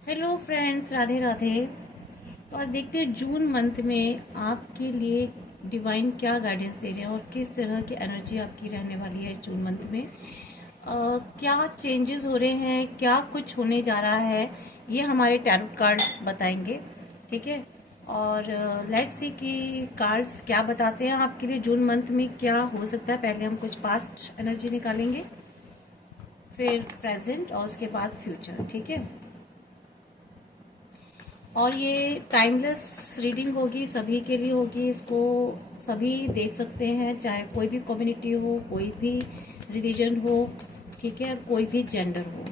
Hello friends, Radhe Radhe. तो आज देखते हैं जून मंथ में आपके लिए डिवाइन क्या गाइडेंस दे रहे हैं और किस तरह की एनर्जी आपकी रहने वाली है जून मंथ में। क्या चेंजेस हो रहे हैं, क्या कुछ होने जा रहा है, ये हमारे टैरोट कार्ड्स बताएंगे। ठीक है। और लेट्स सी कि कार्ड्स क्या बताते हैं आपके लिए जून मंथ में क्या हो सकता है। पहले हम कुछ पास्ट एनर्जी निकालेंगे, फिर प्रेजेंट और उसके बाद फ्यूचर। ठीक है। और ये टाइमलेस रीडिंग होगी, सभी के लिए होगी। इसको सभी देख सकते हैं, चाहे कोई भी कम्युनिटी हो, कोई भी रिलीजन हो। ठीक है। और कोई भी जेंडर हो।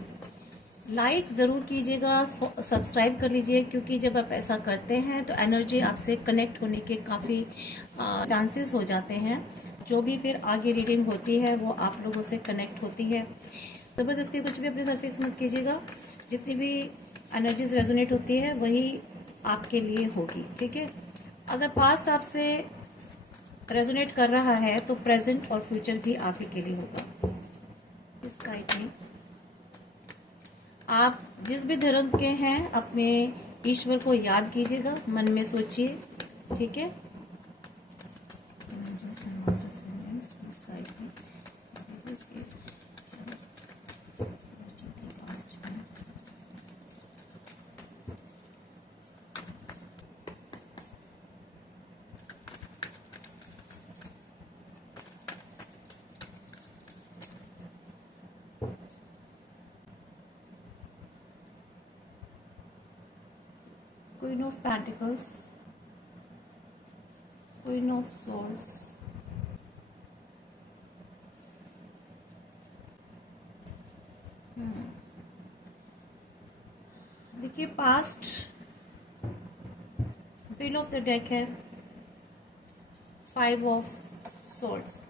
लाइक ज़रूर कीजिएगा, सब्सक्राइब कर लीजिए, क्योंकि जब आप ऐसा करते हैं तो एनर्जी आपसे कनेक्ट होने के काफ़ी चांसेस हो जाते हैं। जो भी फिर आगे रीडिंग होती है वो आप लोगों से कनेक्ट होती है। ज़बरदस्ती कुछ भी अपने साथ फिक्स मत कीजिएगा। जितनी भी एनर्जीज रेजोनेट होती है वही आपके लिए होगी। ठीक है। अगर पास्ट आपसे रेजोनेट कर रहा है तो प्रेजेंट और फ्यूचर भी आप ही के लिए होगा। इस गाइड में आप जिस भी धर्म के हैं अपने ईश्वर को याद कीजिएगा, मन में सोचिए। ठीक है। Queen of Pentacles, Queen of Swords, देखिए past wheel of the deck है, 5 ऑफ सॉर्ड्स।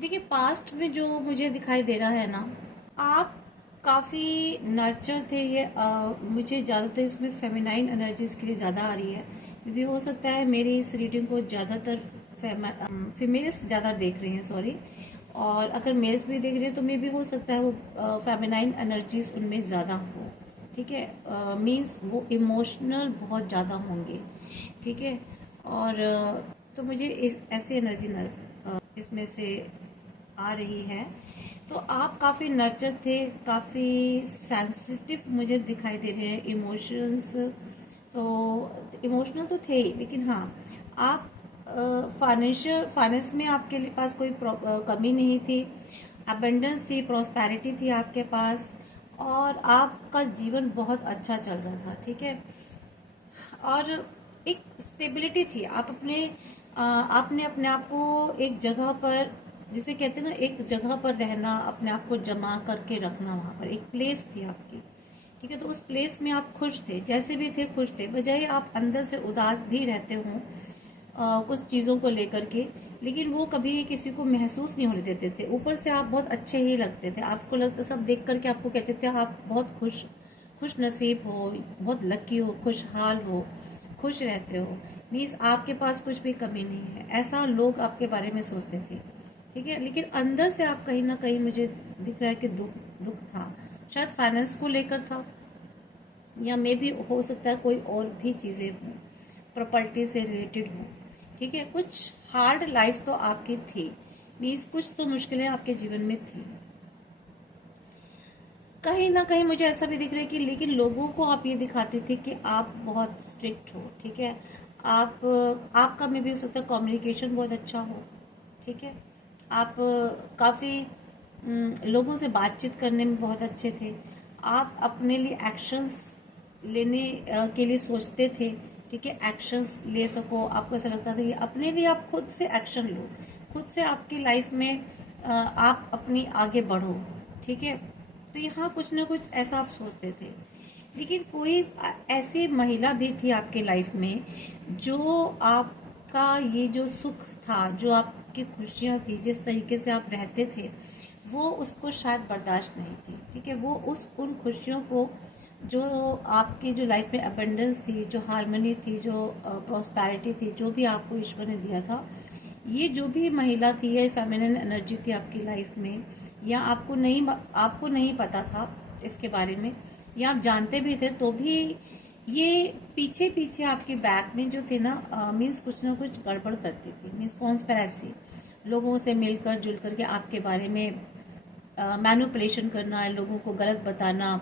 देखिए पास्ट में जो मुझे दिखाई दे रहा है ना, आप काफ़ी नर्चर थे। ये मुझे ज़्यादातर इसमें फेमिनाइन एनर्जीज के लिए ज़्यादा आ रही है। भी हो सकता है मेरी इस रीडिंग को ज़्यादातर फीमेल्स ज़्यादा देख रही हैं, सॉरी। और अगर मेल्स भी देख रहे हैं तो मे भी हो सकता है वो फेमिनाइन एनर्जीज उनमें ज़्यादा हो। ठीक है। मीन्स वो इमोशनल बहुत ज़्यादा होंगे। ठीक है। और तो मुझे इस ऐसी एनर्जी इसमें से आ रही है। तो आप काफ़ी नर्चर थे, काफ़ी सेंसिटिव मुझे दिखाई दे रहे हैं इमोशंस। तो इमोशनल तो थे ही, लेकिन हाँ आप फाइनेंस में आपके पास कोई कमी नहीं थी। अबेंडेंस थी, प्रॉस्पेरिटी थी आपके पास, और आपका जीवन बहुत अच्छा चल रहा था। ठीक है। और एक स्टेबिलिटी थी। आपने अपने आप को एक जगह पर, जिसे कहते हैं ना, एक जगह पर रहना, अपने आप को जमा करके रखना, वहाँ पर एक प्लेस थी आपकी। ठीक है। तो उस प्लेस में आप खुश थे, जैसे भी थे खुश थे, बजाय आप अंदर से उदास भी रहते हों कुछ चीज़ों को लेकर के, लेकिन वो कभी किसी को महसूस नहीं होने देते थे। ऊपर से आप बहुत अच्छे ही लगते थे, आपको लगता, सब देख करके आपको कहते थे आप बहुत खुश नसीब हो, बहुत लकी हो, खुशहाल हो, खुश रहते हो। मीन्स आपके पास कुछ भी कमी नहीं है, ऐसा लोग आपके बारे में सोचते थे। ठीक है। लेकिन अंदर से आप कहीं ना कहीं, मुझे दिख रहा है कि दुख था। शायद फाइनेंस को लेकर था, या मे भी हो सकता है कोई और भी चीज़ें हों, प्रॉपर्टी से रिलेटेड हो। ठीक है। कुछ हार्ड लाइफ तो आपकी थी, मीन्स कुछ तो मुश्किलें आपके जीवन में थी। कहीं ना कहीं मुझे ऐसा भी दिख रहा है कि लेकिन लोगों को आप ये दिखाते थे कि आप बहुत स्ट्रिक्ट हो। ठीक है। आपका में भी हो सकता है कम्युनिकेशन बहुत अच्छा हो। ठीक है। आप काफ़ी लोगों से बातचीत करने में बहुत अच्छे थे। आप अपने लिए एक्शंस लेने के लिए सोचते थे। ठीक है। एक्शंस ले सको, आपको ऐसा लगता था कि अपने लिए आप खुद से एक्शन लो, खुद से आपकी लाइफ में आप अपनी आगे बढ़ो। ठीक है। तो यहाँ कुछ ना कुछ ऐसा आप सोचते थे। लेकिन कोई ऐसी महिला भी थी आपके लाइफ में जो आपका ये जो सुख था, जो आपकी खुशियाँ थी, जिस तरीके से आप रहते थे, वो उसको शायद बर्दाश्त नहीं थी। ठीक है। वो उन खुशियों को, जो आपकी जो लाइफ में अबेंडेंस थी, जो हार्मनी थी, जो प्रॉस्पेरिटी थी, जो भी आपको ईश्वर ने दिया था, ये जो भी महिला थी, या फेमिनिन एनर्जी थी आपकी लाइफ में, या आपको नहीं पता था इसके बारे में, या आप जानते भी थे तो भी ये पीछे पीछे आपके बैक में जो थे ना, मीन्स कुछ ना कुछ गड़बड़ करती थी, मीन्स कॉन्स्पिरेसी, लोगों से मिलकर जुल करके आपके बारे में मैनिपुलेशन करना, लोगों को गलत बताना,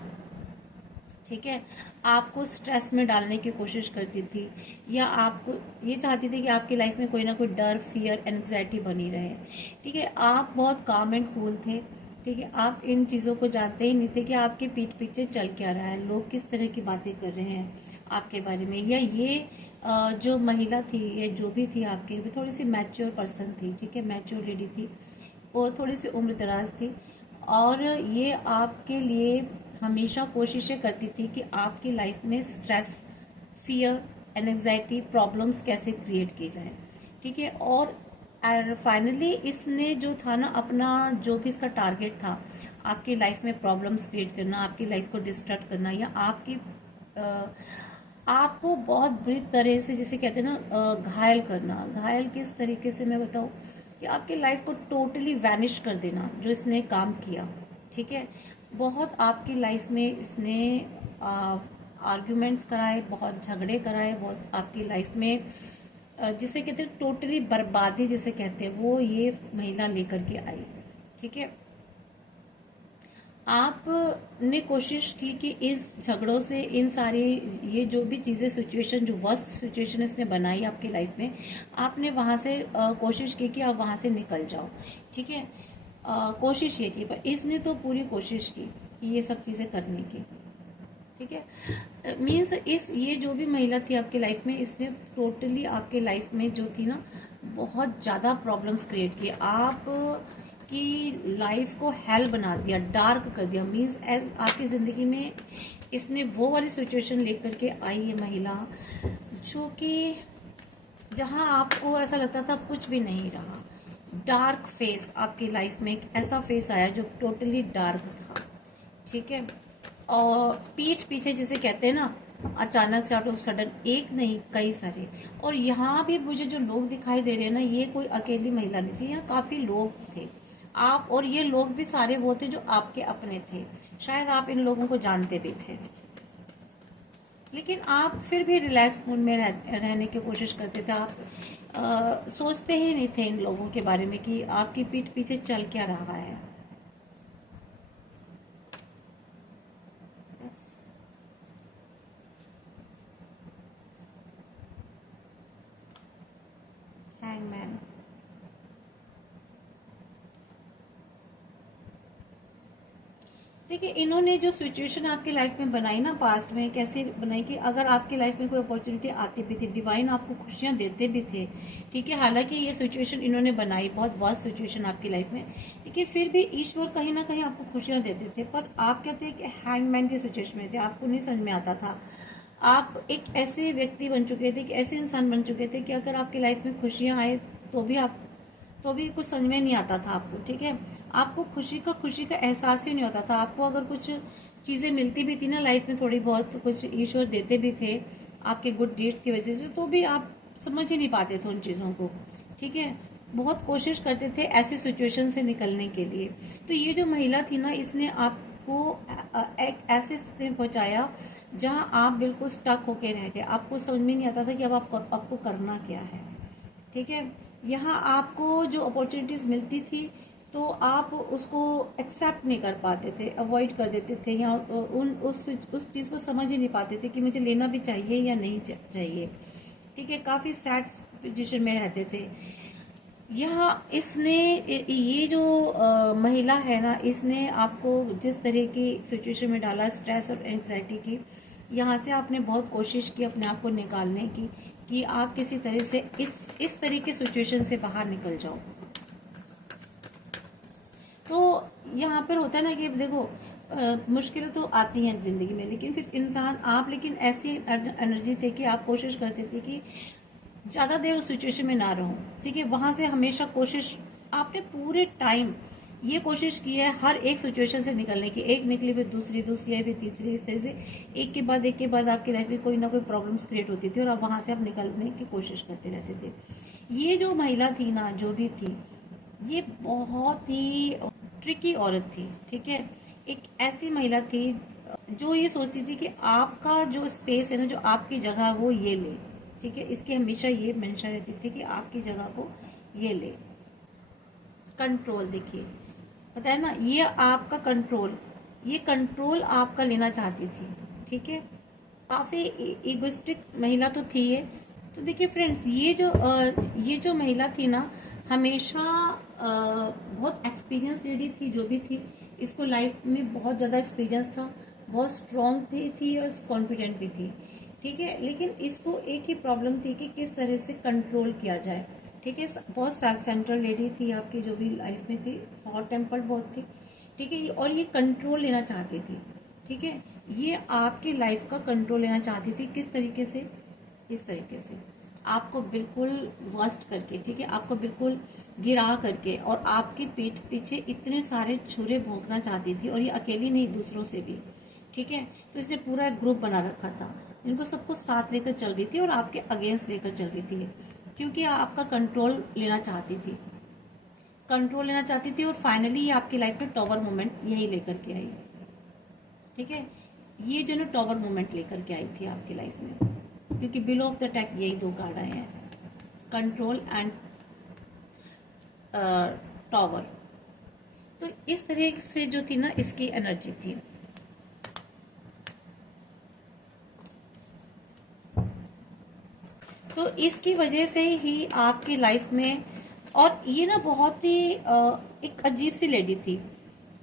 ठीक है, आपको स्ट्रेस में डालने की कोशिश करती थी, या आपको ये चाहती थी कि आपकी लाइफ में कोई ना कोई डर, फियर, एंग्जाइटी बनी रहे। ठीक है, आप बहुत काम एंड कूल थे। ठीक है, आप इन चीज़ों को जानते ही नहीं थे कि आपके पीठ पीछे चल क्या रहा है, लोग किस तरह की बातें कर रहे हैं आपके बारे में। या ये जो महिला थी, ये जो भी थी आपकी, भी थोड़ी सी मैच्योर पर्सन थी। ठीक है, मैच्योर लेडी थी, वो थोड़ी सी उम्र दराज थी, और ये आपके लिए हमेशा कोशिशें करती थी कि आपकी लाइफ में स्ट्रेस, फियर, एंग्जाइटी, प्रॉब्लम्स कैसे क्रिएट की जाए। ठीक है, और फाइनली इसने जो था ना, अपना जो भी इसका टारगेट था, आपकी लाइफ में प्रॉब्लम्स क्रिएट करना, आपकी लाइफ को डिस्ट्रैक्ट करना, या आपको बहुत बुरी तरह से, जिसे कहते हैं ना, घायल करना। घायल किस तरीके से मैं बताऊं, कि आपकी लाइफ को टोटली वैनिश कर देना, जो इसने काम किया। ठीक है, बहुत आपकी लाइफ में इसने आर्ग्यूमेंट्स कराए, बहुत झगड़े कराए, बहुत आपकी लाइफ में जिसे कहते हैं टोटली बर्बादी जिसे कहते हैं, वो ये महिला लेकर के आई। ठीक है, आपने कोशिश की कि इस झगड़ों से, इन सारी ये जो भी चीज़ें, सिचुएशन, जो वर्स्ट सिचुएशन इसने बनाई आपकी लाइफ में, आपने वहाँ से कोशिश की कि आप वहाँ से निकल जाओ। ठीक है, कोशिश ये की, पर इसने तो पूरी कोशिश की कि ये सब चीज़ें करने की। ठीक है, मीन्स ये जो भी महिला थी आपकी लाइफ में, इसने टोटली आपके लाइफ में जो थी ना, बहुत ज़्यादा प्रॉब्लम्स क्रिएट की, आप की लाइफ को हेल बना दिया, डार्क कर दिया। मीन्स एज आपकी ज़िंदगी में इसने वो वाली सिचुएशन लेकर के आई, ये महिला, जो कि जहाँ आपको ऐसा लगता था कुछ भी नहीं रहा। डार्क फेस आपकी लाइफ में, एक ऐसा फेस आया जो टोटली डार्क था। ठीक है, और पीठ पीछे जिसे कहते हैं ना, अचानक से आउट ऑफ सडन, एक नहीं कई सारे। और यहाँ भी मुझे जो लोग दिखाई दे रहे हैं ना, ये कोई अकेली महिला नहीं थी, यहाँ काफ़ी लोग थे। आप, और ये लोग भी सारे वो थे जो आपके अपने थे, शायद आप इन लोगों को जानते भी थे, लेकिन आप फिर भी रिलैक्स मूड में रहने की कोशिश करते थे। आप सोचते ही नहीं थे इन लोगों के बारे में कि आपकी पीठ पीछे चल क्या रहा है। हैंगमैन, देखिए, इन्होंने जो सिचुएशन आपकी लाइफ में बनाई ना, पास्ट में कैसे बनाई, कि अगर आपकी लाइफ में कोई अपॉर्चुनिटी आती भी थी, डिवाइन आपको खुशियां देते भी थे। ठीक है, हालांकि ये सिचुएशन इन्होंने बनाई, बहुत वर्स्ट सिचुएशन आपकी लाइफ में, लेकिन फिर भी ईश्वर कहीं ना कहीं आपको खुशियां देते थे। पर आप कहते हैं कि हैंगमैन की सिचुएशन में थे, आपको नहीं समझ में आता था। आप एक ऐसे व्यक्ति बन चुके थे, कि ऐसे इंसान बन चुके थे कि अगर आपकी लाइफ में खुशियां आए तो भी कुछ समझ में नहीं आता था आपको। ठीक है, आपको खुशी का एहसास ही नहीं होता था। आपको अगर कुछ चीज़ें मिलती भी थी ना लाइफ में, थोड़ी बहुत कुछ ईश्वर देते भी थे आपके गुड डीड्स की वजह से, तो भी आप समझ ही नहीं पाते थे उन चीज़ों को। ठीक है, बहुत कोशिश करते थे ऐसी सिचुएशन से निकलने के लिए। तो ये जो महिला थी ना, इसने आपको एक ऐसी स्थिति में पहुंचाया जहां आप बिल्कुल स्टक होके रह गए। आपको समझ में नहीं आता था कि अब आपको करना क्या है। ठीक है, यहाँ आपको जो अपॉर्चुनिटीज़ मिलती थी, तो आप उसको एक्सेप्ट नहीं कर पाते थे, अवॉइड कर देते थे, या उस चीज़ को समझ ही नहीं पाते थे कि मुझे लेना भी चाहिए या नहीं चाहिए। ठीक है, काफ़ी सैड पोजीशन में रहते थे। यहाँ इसने, ये जो महिला है ना, इसने आपको जिस तरह की सिचुएशन में डाला, स्ट्रेस और एंग्जाइटी की, यहाँ से आपने बहुत कोशिश की अपने आप को निकालने की, कि आप किसी तरह से इस तरह की सिचुएशन से बाहर निकल जाओ। तो यहाँ पर होता है ना कि देखो, मुश्किलें तो आती हैं ज़िंदगी में, लेकिन फिर इंसान, आप लेकिन ऐसी एनर्जी थे कि आप कोशिश करते थे कि ज़्यादा देर उस सिचुएशन में ना रहूं। ठीक है, वहाँ से हमेशा कोशिश, आपने पूरे टाइम ये कोशिश की है हर एक सिचुएशन से निकलने की। एक निकली, फिर दूसरी, दूसरी आई, फिर तीसरी, इस तरह से एक के बाद आपकी लाइफ में कोई ना कोई प्रॉब्लम्स क्रिएट होती थी, और आप वहाँ से आप निकलने की कोशिश करते रहते थे। ये जो महिला थी ना, जो भी थी, ये बहुत ही ट्रिकी औरत थी। ठीक है, एक ऐसी महिला थी जो ये सोचती थी कि आपका जो स्पेस है ना, जो आपकी जगह वो ये ले। ठीक है, इसकी हमेशा ये मेंशन रहती थी कि आपकी जगह को ये ले। कंट्रोल देखिए, पता है ना, ये आपका कंट्रोल, ये कंट्रोल आपका लेना चाहती थी। ठीक है, काफी इगोइस्टिक महिला तो थी ये। तो देखिए फ्रेंड्स, ये जो महिला थी ना, हमेशा बहुत एक्सपीरियंस लेडी थी जो भी थी। इसको लाइफ में बहुत ज़्यादा एक्सपीरियंस था, बहुत स्ट्रॉन्ग भी थी और कॉन्फिडेंट भी थी। ठीक है, लेकिन इसको एक ही प्रॉब्लम थी कि किस तरह से कंट्रोल किया जाए। ठीक है, बहुत सेल्फ सेंट्रल लेडी थी आपकी जो भी लाइफ में थी, हॉट टेम्पर्ड बहुत थी। ठीक है, और ये कंट्रोल लेना चाहती थी। ठीक है, ये आपकी लाइफ का कंट्रोल लेना चाहती थी। किस तरीके से? इस तरीके से आपको बिल्कुल वर्स्ट करके, ठीक है, आपको बिल्कुल गिरा करके, और आपके पीठ पीछे इतने सारे छुरे भोंकना चाहती थी, और ये अकेली नहीं, दूसरों से भी। ठीक है, तो इसने पूरा एक ग्रुप बना रखा था, इनको सबको साथ लेकर चल रही थी और आपके अगेंस्ट लेकर चल रही थी, क्योंकि आपका कंट्रोल लेना चाहती थी, कंट्रोल लेना चाहती थी। और फाइनली ये आपकी लाइफ में टॉवर मोमेंट यही लेकर के आई। ठीक है, ये जो ना टॉवर मोमेंट लेकर के आई थी आपकी लाइफ में, क्योंकि बिलो ऑफ द टैक यही दो कार्ड आए हैं, कंट्रोल एंड टॉवर। तो इस तरह से जो थी ना, इसकी एनर्जी थी। तो इसकी वजह से ही आपकी लाइफ में, और ये ना बहुत ही एक अजीब सी लेडी थी,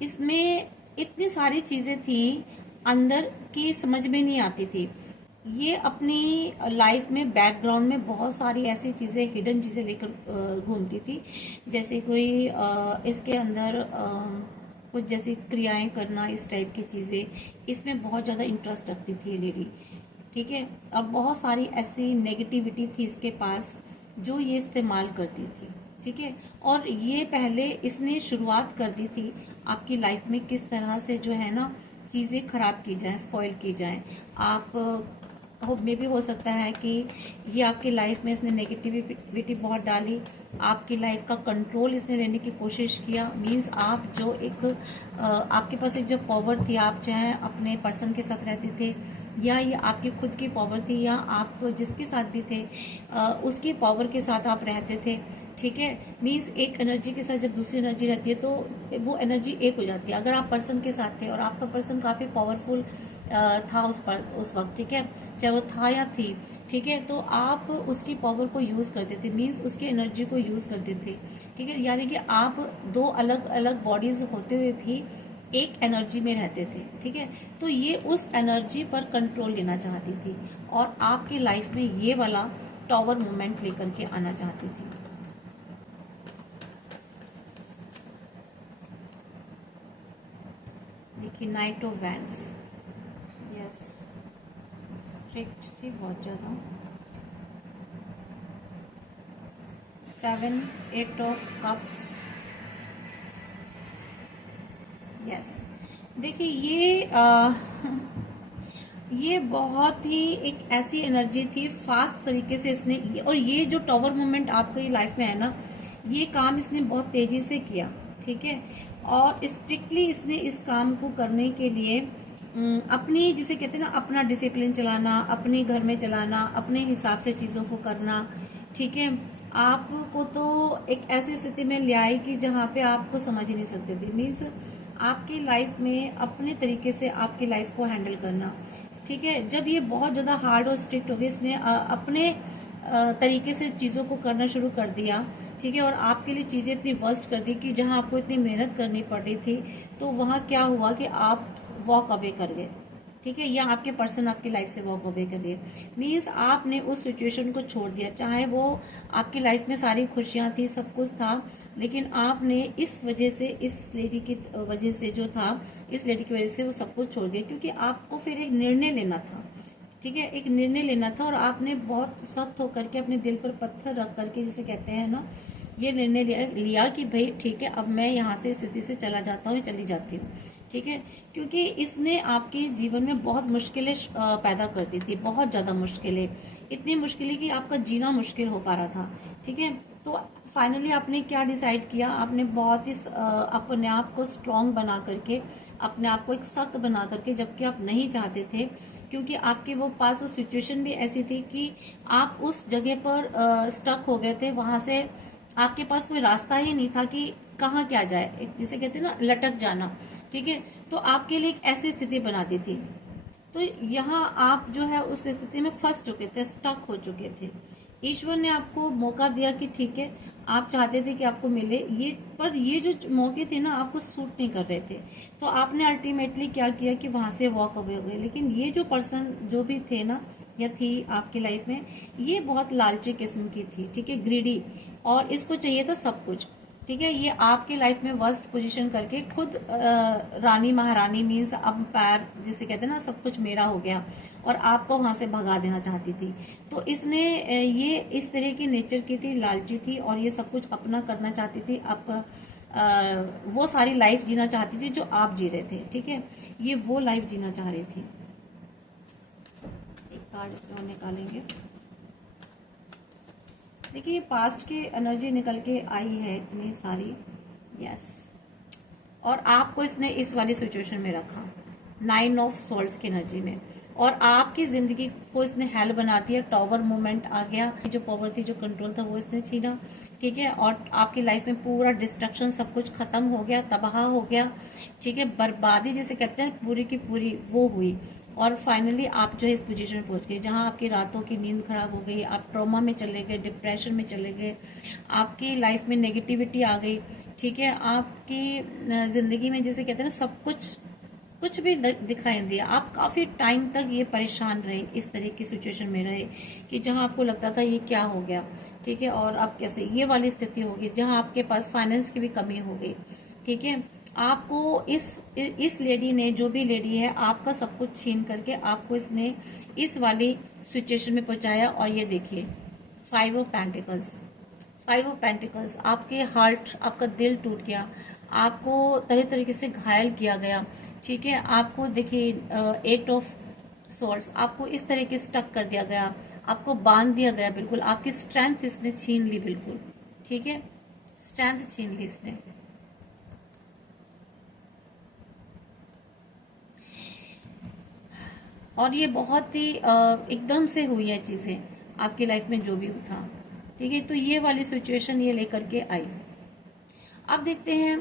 इसमें इतनी सारी चीजें थी अंदर की समझ में नहीं आती थी। ये अपनी लाइफ में बैकग्राउंड में बहुत सारी ऐसी चीजें, हिडन चीजें लेकर घूमती थी, जैसे कोई इसके अंदर कुछ जैसी क्रियाएं करना, इस टाइप की चीजें, इसमें बहुत ज्यादा इंटरेस्ट रखती थी ये लेडी। ठीक है, अब बहुत सारी ऐसी नेगेटिविटी थी इसके पास जो ये इस्तेमाल करती थी। ठीक है, और ये पहले इसने शुरुआत कर दी थी आपकी लाइफ में किस तरह से जो है ना चीज़ें खराब की जाएं, स्पॉइल की जाएं। आप मे भी हो सकता है कि ये आपकी लाइफ में इसने नेगेटिविटी बहुत डाली, आपकी लाइफ का कंट्रोल इसने लेने की कोशिश किया। मींस आप जो एक आपके पास एक जो पावर थी, आप चाहे अपने पर्सन के साथ रहते थे, या ये आपकी खुद की पावर थी, या आप जिसके साथ भी थे उसकी पावर के साथ आप रहते थे। ठीक है, मीन्स एक एनर्जी के साथ जब दूसरी एनर्जी रहती है तो वो एनर्जी एक हो जाती है। अगर आप पर्सन के साथ थे और आपका पर्सन काफ़ी पावरफुल था उस वक्त, ठीक है, चाहे वो था या थी, ठीक है, तो आप उसकी पावर को यूज़ करते थे, मीन्स उसकी एनर्जी को यूज़ करते थे। ठीक है, यानी कि आप दो अलग अलग बॉडीज होते हुए भी एक एनर्जी में रहते थे। ठीक है, तो ये उस एनर्जी पर कंट्रोल लेना चाहती थी और आपकी लाइफ में ये वाला टॉवर मूवमेंट लेकर के आना चाहती थी। देखिए, night of wands, yes, strict थी बहुत ज़्यादा। 7 8 ऑफ कप्स, यस। देखिए, ये बहुत ही एक ऐसी एनर्जी थी, फास्ट तरीके से इसने, और ये जो टॉवर मूवमेंट आपकी लाइफ में है ना, ये काम इसने बहुत तेजी से किया। ठीक है, और स्ट्रिक्टली इसने इस काम को करने के लिए अपनी, जिसे कहते हैं ना, अपना डिसिप्लिन चलाना, अपने घर में चलाना, अपने हिसाब से चीज़ों को करना। ठीक है, आपको तो एक ऐसी स्थिति में ले आई कि जहाँ पे आपको समझ ही नहीं सकते थे। मीन्स आपकी लाइफ में अपने तरीके से आपकी लाइफ को हैंडल करना। ठीक है, जब ये बहुत ज़्यादा हार्ड और स्ट्रिक्ट हो गई, इसने अपने तरीके से चीज़ों को करना शुरू कर दिया। ठीक है, और आपके लिए चीज़ें इतनी वर्स्ट कर दी कि जहाँ आपको इतनी मेहनत करनी पड़ रही थी, तो वहाँ क्या हुआ कि आप वॉक अवे कर गए। ठीक है, या आपके पर्सन आपकी लाइफ से वॉक अवे कर लिए। मीन्स आपने उस सिचुएशन को छोड़ दिया, चाहे वो आपकी लाइफ में सारी खुशियाँ थी, सब कुछ था, लेकिन आपने इस वजह से, इस लेडी की वजह से जो था, इस लेडी की वजह से वो सब कुछ छोड़ दिया, क्योंकि आपको फिर एक निर्णय लेना था। ठीक है, एक निर्णय लेना था, और आपने बहुत सख्त होकर के अपने दिल पर पत्थर रख करके, जिसे कहते हैं ना, ये निर्णय लिया कि भाई ठीक है, अब मैं यहाँ से स्थिति से चला जाता हूँ, चली जाती हूँ। ठीक है, क्योंकि इसने आपके जीवन में बहुत मुश्किलें पैदा कर दी थी, बहुत ज़्यादा मुश्किलें, इतनी मुश्किलें कि आपका जीना मुश्किल हो पा रहा था। ठीक है, तो फाइनली आपने क्या डिसाइड किया, आपने बहुत ही अपने आप को स्ट्रांग बना करके, अपने आप को एक सख्त बना करके, जबकि आप नहीं चाहते थे, क्योंकि आपके वो पास वो सिचुएशन भी ऐसी थी कि आप उस जगह पर स्टक हो गए थे, वहां से आपके पास कोई रास्ता ही नहीं था कि कहाँ क्या जाए, जिसे कहते हैं ना लटक जाना, ठीक है। तो आपके लिए एक ऐसी स्थिति बना दी थी। तो यहाँ आप जो है उस स्थिति में फंस चुके थे, स्टक हो चुके थे। ईश्वर ने आपको मौका दिया कि ठीक है, आप चाहते थे कि आपको मिले ये, पर ये जो मौके थे ना आपको सूट नहीं कर रहे थे। तो आपने अल्टीमेटली क्या किया कि वहां से वॉक अवे हो गए। लेकिन ये जो पर्सन जो भी थे ना या थी आपकी लाइफ में, ये बहुत लालची किस्म की थी, ठीक है, ग्रीडी, और इसको चाहिए था सब कुछ, ठीक है। ये आपके लाइफ में वर्स्ट पोजीशन करके खुद रानी महारानी मीन्स अंपायर जिसे कहते हैं ना, सब कुछ मेरा हो गया, और आपको वहां से भगा देना चाहती थी। तो इसने ये इस तरह की नेचर की थी, लालची थी, और ये सब कुछ अपना करना चाहती थी। आप वो सारी लाइफ जीना चाहती थी जो आप जी रहे थे, ठीक है, ये वो लाइफ जीना चाह रही थी। एक कार्ड इसमें और निकालेंगे। देखिए ये पास्ट की एनर्जी निकल के आई है इतनी सारी, यस, और आपको इसने इस वाली सिचुएशन में रखा 9 ऑफ सोल्ड्स की एनर्जी में, और आपकी जिंदगी को इसने हेल बना दिया। टॉवर मूवमेंट आ गया, जो पावर थी, जो कंट्रोल था, वो इसने छीना, ठीक है, और आपकी लाइफ में पूरा डिस्ट्रक्शन, सब कुछ खत्म हो गया, तबाह हो गया, ठीक है, बर्बादी जिसे कहते हैं पूरी की पूरी वो हुई। और फाइनली आप जो है इस पोजीशन में पहुंच गए जहां आपकी रातों की नींद खराब हो गई, आप ट्रॉमा में चले गए, डिप्रेशन में चले गए, आपकी लाइफ में नेगेटिविटी आ गई, ठीक है, आपकी जिंदगी में जिसे कहते हैं ना सब कुछ भी दिखाई दिया। आप काफी टाइम तक ये परेशान रहे, इस तरह की सिचुएशन में रहे कि जहां आपको लगता था ये क्या हो गया, ठीक है, और आप कैसे, ये वाली स्थिति होगी जहां आपके पास फाइनेंस की भी कमी हो गई, ठीक है। आपको इस लेडी ने, जो भी लेडी है, आपका सब कुछ छीन करके आपको इसने इस वाली सिचुएशन में पहुंचाया। और ये देखिए 5 ऑफ पेंटिकल्स, 5 ऑफ पेंटिकल्स, आपके हार्ट, आपका दिल टूट गया, आपको तरह तरीके से घायल किया गया, ठीक है। आपको देखिए 8 ऑफ सोर्ड्स, आपको इस तरह के स्टक कर दिया गया, आपको बांध दिया गया, बिल्कुल आपकी स्ट्रेंथ इसने छीन ली, बिल्कुल, ठीक है, स्ट्रेंथ छीन ली इसने। और ये बहुत ही एकदम से हुई है चीजें आपकी लाइफ में, जो भी था, ठीक है। तो ये वाली सिचुएशन ये लेकर के आई। अब देखते हैं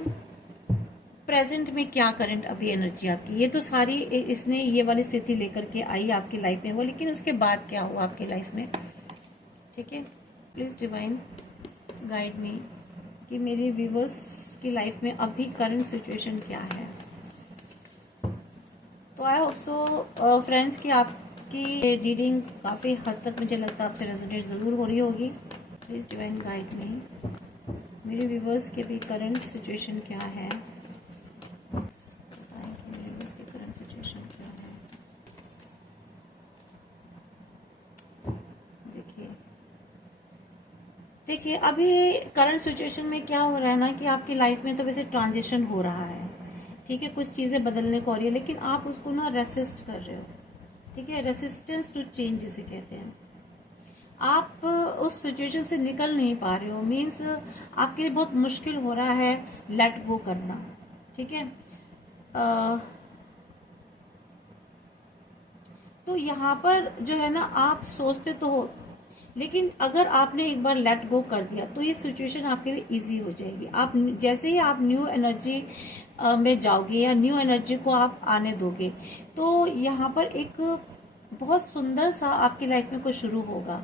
प्रेजेंट में क्या करंट अभी एनर्जी आपकी, ये तो सारी इसने ये वाली स्थिति लेकर के आई आपकी लाइफ में वो, लेकिन उसके बाद क्या हुआ आपकी लाइफ में, ठीक है। प्लीज डिवाइन गाइड मी कि मेरे व्यूवर्स की लाइफ में अभी करंट सिचुएशन क्या है। तो आई होप सो फ्रेंड्स कि आपकी रीडिंग काफ़ी हद तक मुझे लगता है आपसे रेजोनेट ज़रूर हो रही होगी। प्लीज़ डिवाइन गाइड मी, मेरे व्यूवर्स के भी करंट सिचुएशन क्या है, बताएं कि मेरे व्यूवर्स की करंट सिचुएशन क्या है। देखिए अभी करंट सिचुएशन में क्या हो रहा है ना कि आपकी लाइफ में तो वैसे ट्रांजिशन हो रहा है, ठीक है, कुछ चीज़ें बदलने को हो रही है, लेकिन आप उसको ना रेसिस्ट कर रहे हो, ठीक है, रेसिस्टेंस टू चेंज जिसे कहते हैं। आप उस सिचुएशन से निकल नहीं पा रहे हो, मीन्स आपके लिए बहुत मुश्किल हो रहा है लेट गो करना, ठीक है। तो यहाँ पर जो है ना, आप सोचते तो हो, लेकिन अगर आपने एक बार लेट गो कर दिया तो ये सिचुएशन आपके लिए इजी हो जाएगी। आप जैसे ही आप न्यू एनर्जी में जाओगे या न्यू एनर्जी को आप आने दोगे, तो यहाँ पर एक बहुत सुंदर सा आपकी लाइफ में कुछ शुरू होगा।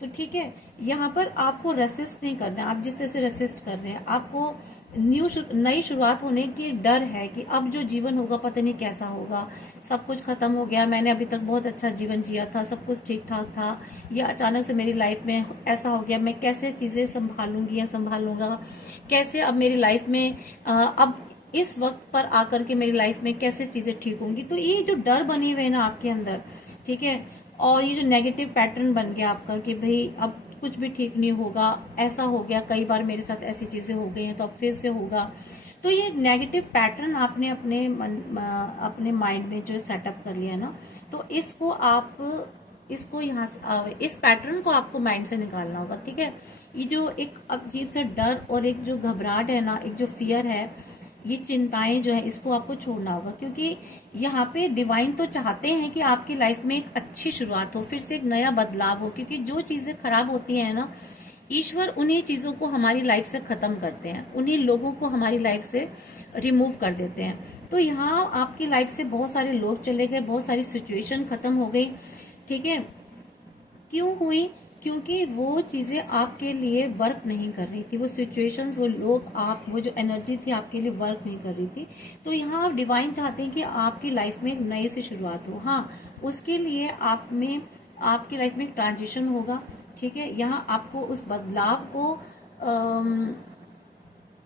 तो ठीक है, यहाँ पर आपको रेसिस्ट नहीं करना है। आप जिस तरह से रेसिस्ट कर रहे हैं, आपको नई शुरुआत होने की डर है कि अब जो जीवन होगा पता नहीं कैसा होगा, सब कुछ खत्म हो गया, मैंने अभी तक बहुत अच्छा जीवन जिया था, सब कुछ ठीक ठाक था, ये अचानक से मेरी लाइफ में ऐसा हो गया, मैं कैसे चीज़ें संभालूंगी या संभालूंगा, कैसे अब मेरी लाइफ में अब इस वक्त पर आकर के मेरी लाइफ में कैसे चीज़ें ठीक होंगी। तो ये जो डर बनी हुए है ना आपके अंदर, ठीक है, और ये जो नेगेटिव पैटर्न बन गया आपका कि भाई अब कुछ भी ठीक नहीं होगा, ऐसा हो गया, कई बार मेरे साथ ऐसी चीजें हो गई हैं तो अब फिर से होगा। तो ये नेगेटिव पैटर्न आपने अपने माइंड में जो सेटअप कर लिया ना, तो इसको आप इसको यहाँ से इस पैटर्न को आपको माइंड से निकालना होगा, ठीक है। ये जो एक अजीब सा डर और एक जो घबराहट है ना, एक जो फियर है, ये चिंताएं जो है, इसको आपको छोड़ना होगा, क्योंकि यहाँ पे डिवाइन तो चाहते हैं कि आपकी लाइफ में एक अच्छी शुरुआत हो, फिर से एक नया बदलाव हो, क्योंकि जो चीजें खराब होती हैं ना, ईश्वर उन्हीं चीजों को हमारी लाइफ से खत्म करते हैं, उन्हीं लोगों को हमारी लाइफ से रिमूव कर देते हैं। तो यहाँ आपकी लाइफ से बहुत सारे लोग चले गए, बहुत सारी सिचुएशन खत्म हो गई, ठीक है। क्यों हुई? क्योंकि वो चीजें आपके लिए वर्क नहीं कर रही थी, वो सिचुएशंस, वो लोग, आप, वो जो एनर्जी थी आपके लिए वर्क नहीं कर रही थी। तो यहाँ डिवाइन चाहते हैं कि आपकी लाइफ में एक नई से शुरुआत हो। हाँ, उसके लिए आपकी लाइफ में एक ट्रांजिशन होगा, ठीक है। यहाँ आपको उस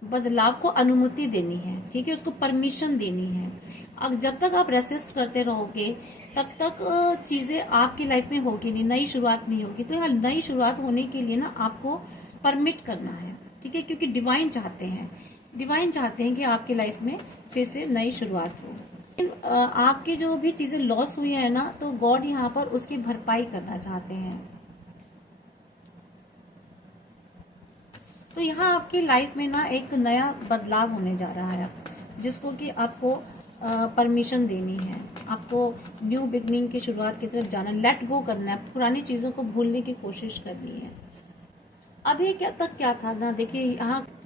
बदलाव को अनुमति देनी है, ठीक है, उसको परमिशन देनी है। अब जब तक आप रेसिस्ट करते रहोगे तब तक चीजें आपकी लाइफ में होगी नहीं, नई शुरुआत नहीं होगी। तो यहाँ नई शुरुआत होने के लिए ना आपको परमिट करना है, ठीक है, क्योंकि डिवाइन चाहते हैं कि आपकी लाइफ में फिर से नई शुरुआत हो। आपकी जो भी चीजें लॉस हुई है ना, तो गॉड यहाँ पर उसकी भरपाई करना चाहते हैं। तो यहाँ आपकी लाइफ में ना एक नया बदलाव होने जा रहा है, जिसको कि आपको परमिशन देनी है, आपको न्यू बिगनिंग की शुरुआत की तरफ जाना, लेट गो करना है, पुरानी चीज़ों को भूलने की कोशिश करनी है। अभी क्या था ना, देखिए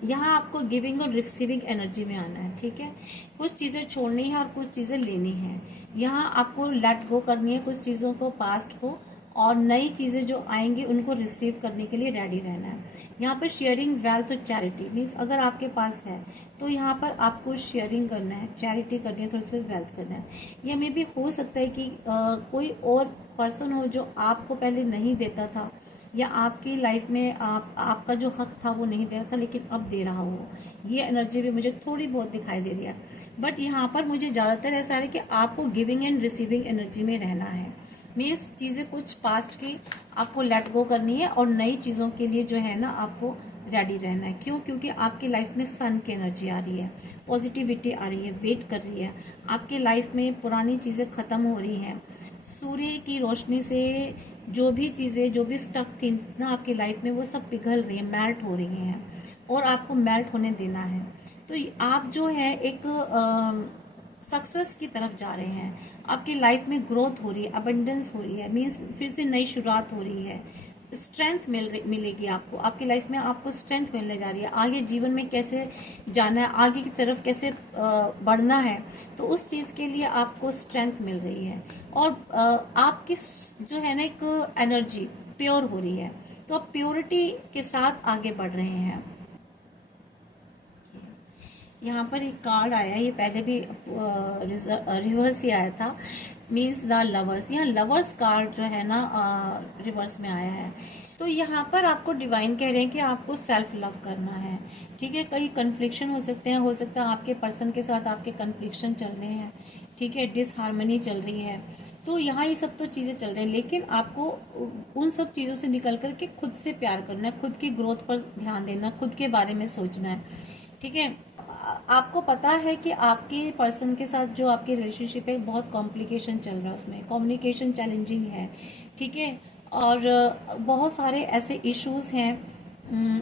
यहाँ आपको गिविंग और रिसीविंग एनर्जी में आना है, ठीक है। कुछ चीज़ें छोड़नी है और कुछ चीज़ें लेनी है। यहाँ आपको लेट गो करनी है कुछ चीज़ों को, पास्ट को, और नई चीज़ें जो आएंगी उनको रिसीव करने के लिए रेडी रहना है। यहाँ पर शेयरिंग वेल्थ और चैरिटी मीन्स अगर आपके पास है तो यहाँ पर आपको शेयरिंग करना है, चैरिटी करनी है, थोड़ी सी वेल्थ करना है। यह में भी हो सकता है कि कोई और पर्सन हो जो आपको पहले नहीं देता था, या आपकी लाइफ में आपका जो हक था वो नहीं दे रहा था, लेकिन अब दे रहा हो। ये एनर्जी भी मुझे थोड़ी बहुत दिखाई दे रही है, बट यहाँ पर मुझे ज़्यादातर ऐसा है कि आपको गिविंग एंड रिसीविंग एनर्जी में रहना है। मीन्स चीज़ें कुछ पास्ट की आपको लेट गो करनी है और नई चीज़ों के लिए जो है ना आपको रेडी रहना है। क्यों? क्योंकि आपकी लाइफ में सन की एनर्जी आ रही है, पॉजिटिविटी आ रही है, वेट कर रही है। आपकी लाइफ में पुरानी चीज़ें ख़त्म हो रही हैं। सूर्य की रोशनी से जो भी चीज़ें, जो भी स्टक थी ना आपकी लाइफ में, वो सब पिघल रही है, मेल्ट हो रही हैं, और आपको मेल्ट होने देना है। तो आप जो है एक सक्सेस की तरफ जा रहे हैं। आपकी लाइफ में ग्रोथ हो रही है, अबंडेंस हो रही है, मीन्स फिर से नई शुरुआत हो रही है, स्ट्रेंथ मिलेगी आपको। आपकी लाइफ में आपको स्ट्रेंथ मिलने जा रही है। आगे जीवन में कैसे जाना है, आगे की तरफ कैसे बढ़ना है, तो उस चीज़ के लिए आपको स्ट्रेंथ मिल रही है। और आपकी जो है ना एक एनर्जी प्योर हो रही है, तो आप प्योरिटी के साथ आगे बढ़ रहे हैं। यहाँ पर एक कार्ड आया, ये पहले भी रिवर्स ही आया था, मीन्स द लवर्स। यहाँ लवर्स कार्ड जो है ना रिवर्स में आया है। तो यहाँ पर आपको डिवाइन कह रहे हैं कि आपको सेल्फ लव करना है, ठीक है। कई कन्फ्लिक्शन हो सकते हैं, हो सकता है आपके पर्सन के साथ आपके कन्फ्लिक्शन चल रहे हैं, ठीक है, डिसहार्मनी चल रही है। तो यहाँ ये सब तो चीज़ें चल रही हैं, लेकिन आपको उन सब चीज़ों से निकल कर के खुद से प्यार करना है, खुद की ग्रोथ पर ध्यान देना, खुद के बारे में सोचना है, ठीक है। आपको पता है कि आपके पर्सन के साथ जो आपकी रिलेशनशिप है बहुत कॉम्प्लिकेशन चल रहा है, उसमें कम्युनिकेशन चैलेंजिंग है, ठीक है। और बहुत सारे ऐसे इश्यूज हैं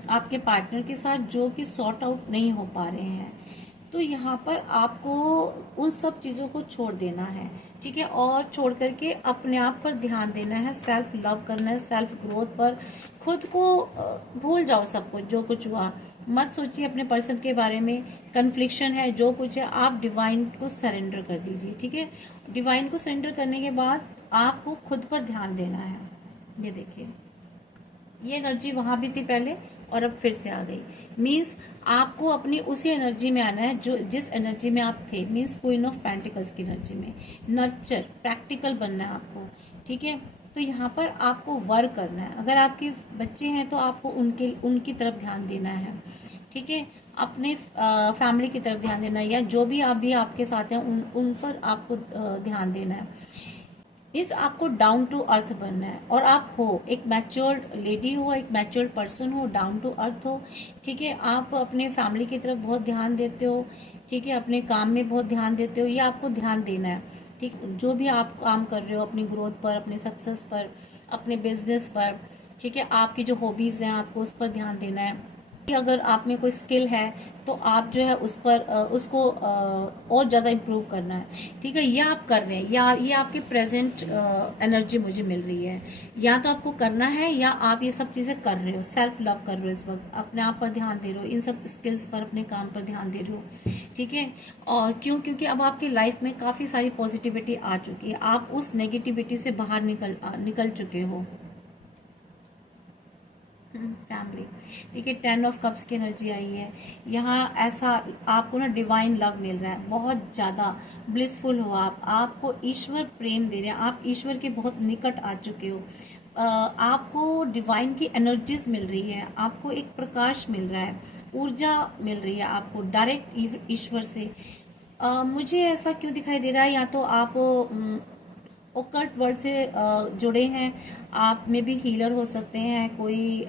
आपके पार्टनर के साथ जो कि सॉर्ट आउट नहीं हो पा रहे हैं। तो यहाँ पर आपको उन सब चीज़ों को छोड़ देना है, ठीक है, और छोड़ करके अपने आप पर ध्यान देना है, सेल्फ लव करना है, सेल्फ ग्रोथ पर। खुद को भूल जाओ सब कुछ, जो कुछ हुआ मत सोचिए अपने पर्सन के बारे में। कन्फ्लिक्शन है, जो कुछ है, आप डिवाइन को सरेंडर कर दीजिए, ठीक है। डिवाइन को सरेंडर करने के बाद आपको खुद पर ध्यान देना है। ये देखिए, ये एनर्जी वहां भी थी पहले और अब फिर से आ गई। मीन्स आपको अपनी उसी एनर्जी में आना है जो जिस एनर्जी में आप थे, मीन्स क्वीन ऑफ पेंटिकल्स की एनर्जी में। नर्चर, प्रैक्टिकल बनना है आपको, ठीक है। तो यहाँ पर आपको वर्क करना है। अगर आपके बच्चे हैं तो आपको उनकी तरफ ध्यान देना है, ठीक है। अपने फैमिली की तरफ ध्यान देना है, या जो भी आप भी आपके साथ हैं उन पर आपको ध्यान देना है। इस आपको डाउन टू अर्थ बनना है, और आप हो एक मैच्योर्ड लेडी हो, एक मैच्योर्ड पर्सन हो, डाउन टू अर्थ हो, ठीक है। आप अपने फैमिली की तरफ बहुत ध्यान देते हो, ठीक है, अपने काम में बहुत ध्यान देते हो, ये आपको ध्यान देना है, ठीक ठीक, जो भी आप काम कर रहे हो अपनी ग्रोथ पर, अपने सक्सेस पर, अपने बिजनेस पर, ठीक है, आपकी जो हॉबीज हैं आपको उस पर ध्यान देना है। कि अगर आप में कोई स्किल है तो आप जो है उस पर उसको और ज़्यादा इम्प्रूव करना है, ठीक है। ये आप कर रहे हैं, या ये आपके प्रेजेंट एनर्जी मुझे मिल रही है, या तो आपको करना है या आप ये सब चीज़ें कर रहे हो, सेल्फ लव कर रहे हो, इस वक्त अपने आप पर ध्यान दे रहे हो, इन सब स्किल्स पर, अपने काम पर ध्यान दे रहे हो, ठीक है। और क्यों? क्योंकि अब आपकी लाइफ में काफ़ी सारी पॉजिटिविटी आ चुकी है, आप उस नेगेटिविटी से बाहर निकल चुके हो। फैमिली, ठीक है। 10 ऑफ कप्स की एनर्जी आई है यहाँ। ऐसा आपको ना डिवाइन लव मिल रहा है, बहुत ज़्यादा ब्लिसफुल हो आप, आपको ईश्वर प्रेम दे रहे हैं, आप ईश्वर के बहुत निकट आ चुके हो। आपको डिवाइन की एनर्जीज मिल रही है, आपको एक प्रकाश मिल रहा है, ऊर्जा मिल रही है आपको डायरेक्ट ईश्वर से। मुझे ऐसा क्यों दिखाई दे रहा है, या तो आप ओकल्ट वर्ड से जुड़े हैं, आप में भी हीलर हो सकते हैं, कोई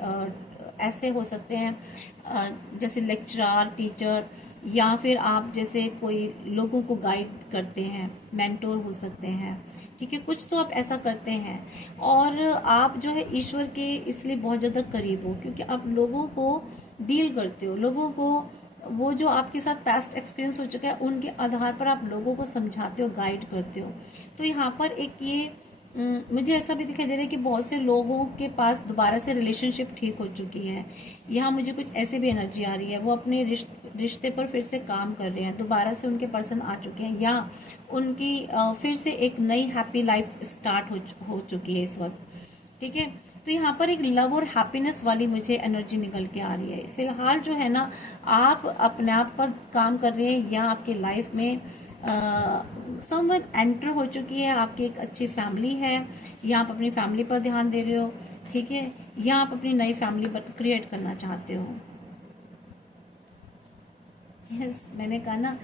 ऐसे हो सकते हैं जैसे लेक्चरर, टीचर, या फिर आप जैसे कोई लोगों को गाइड करते हैं, मेंटोर हो सकते हैं, ठीक है। कुछ तो आप ऐसा करते हैं, और आप जो है ईश्वर के इसलिए बहुत ज़्यादा करीब हो क्योंकि आप लोगों को डील करते हो, लोगों को वो जो आपके साथ पास्ट एक्सपीरियंस हो चुका है उनके आधार पर आप लोगों को समझाते हो, गाइड करते हो। तो यहाँ पर एक ये मुझे ऐसा भी दिखाई दे रहा है कि बहुत से लोगों के पास दोबारा से रिलेशनशिप ठीक हो चुकी है। यहाँ मुझे कुछ ऐसे भी एनर्जी आ रही है, वो अपने रिश्ते पर फिर से काम कर रहे हैं, दोबारा से उनके पर्सन आ चुके हैं, या उनकी फिर से एक नई हैप्पी लाइफ स्टार्ट हो चुकी है इस वक्त, ठीक है। तो यहाँ पर एक लव और हैप्पीनेस वाली मुझे एनर्जी निकल के आ रही है। फिलहाल जो है ना, आप अपने आप पर काम कर रहे हैं, या आपके लाइफ में समवन एंटर हो चुकी है, आपकी एक अच्छी फैमिली है, या आप अपनी फैमिली पर ध्यान दे रहे हो, ठीक है, या आप अपनी नई फैमिली क्रिएट करना चाहते हो। यस, मैंने कहा ना,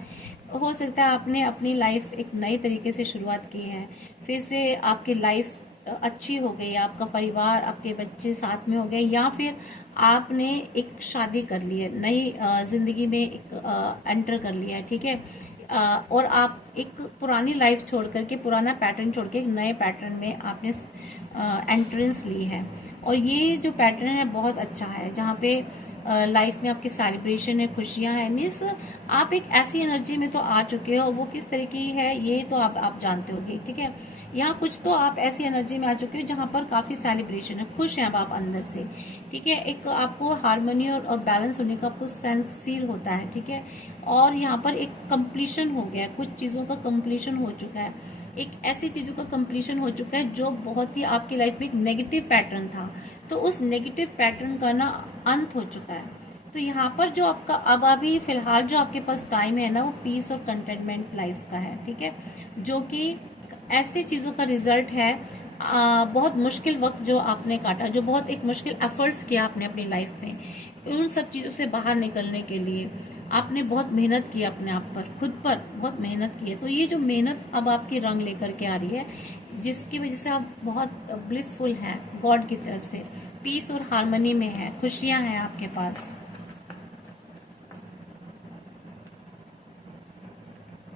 हो सकता है आपने अपनी लाइफ एक नई तरीके से शुरुआत की है, फिर से आपकी लाइफ अच्छी हो गई, आपका परिवार, आपके बच्चे साथ में हो गए, या फिर आपने एक शादी कर ली है, नई जिंदगी में एक एंटर कर लिया है, ठीक है। और आप एक पुरानी लाइफ छोड़ करके, पुराना पैटर्न छोड़ के एक नए पैटर्न में आपने एंट्रेंस ली है, और ये जो पैटर्न है बहुत अच्छा है, जहाँ पे लाइफ में आपकी सेलिब्रेशन है, खुशियां हैं, मीन्स आप एक ऐसी एनर्जी में तो आ चुके हो, वो किस तरह की है ये तो आप जानते होगे, ठीक है। यहाँ कुछ तो आप ऐसी एनर्जी में आ चुके हो जहाँ पर काफ़ी सेलिब्रेशन है, खुश हैं अब आप अंदर से, ठीक है। एक आपको हार्मनी और बैलेंस होने का आपको सेंस फील होता है, ठीक है। और यहाँ पर एक कंप्लीशन हो गया है, कुछ चीज़ों का कंप्लीशन हो चुका है, एक ऐसी चीज़ों का कंप्लीशन हो चुका है जो बहुत ही आपकी लाइफ में एक नेगेटिव पैटर्न था, तो उस नेगेटिव पैटर्न का ना अंत हो चुका है। तो यहाँ पर जो आपका अब अभी फिलहाल जो आपके पास टाइम है ना, वो पीस और कंटेनमेंट लाइफ का है, ठीक है, जो कि ऐसी चीज़ों का रिजल्ट है। बहुत मुश्किल वक्त जो आपने काटा, जो बहुत एक मुश्किल एफर्ट्स किया आपने अपनी लाइफ में, उन सब चीज़ों से बाहर निकलने के लिए आपने बहुत मेहनत की, अपने आप पर, खुद पर बहुत मेहनत की है। तो ये जो मेहनत अब आपकी रंग लेकर के आ रही है, जिसकी वजह से आप बहुत ब्लिसफुल हैं गॉड की तरफ से, पीस और हार्मनी में है, खुशियां हैं आपके पास।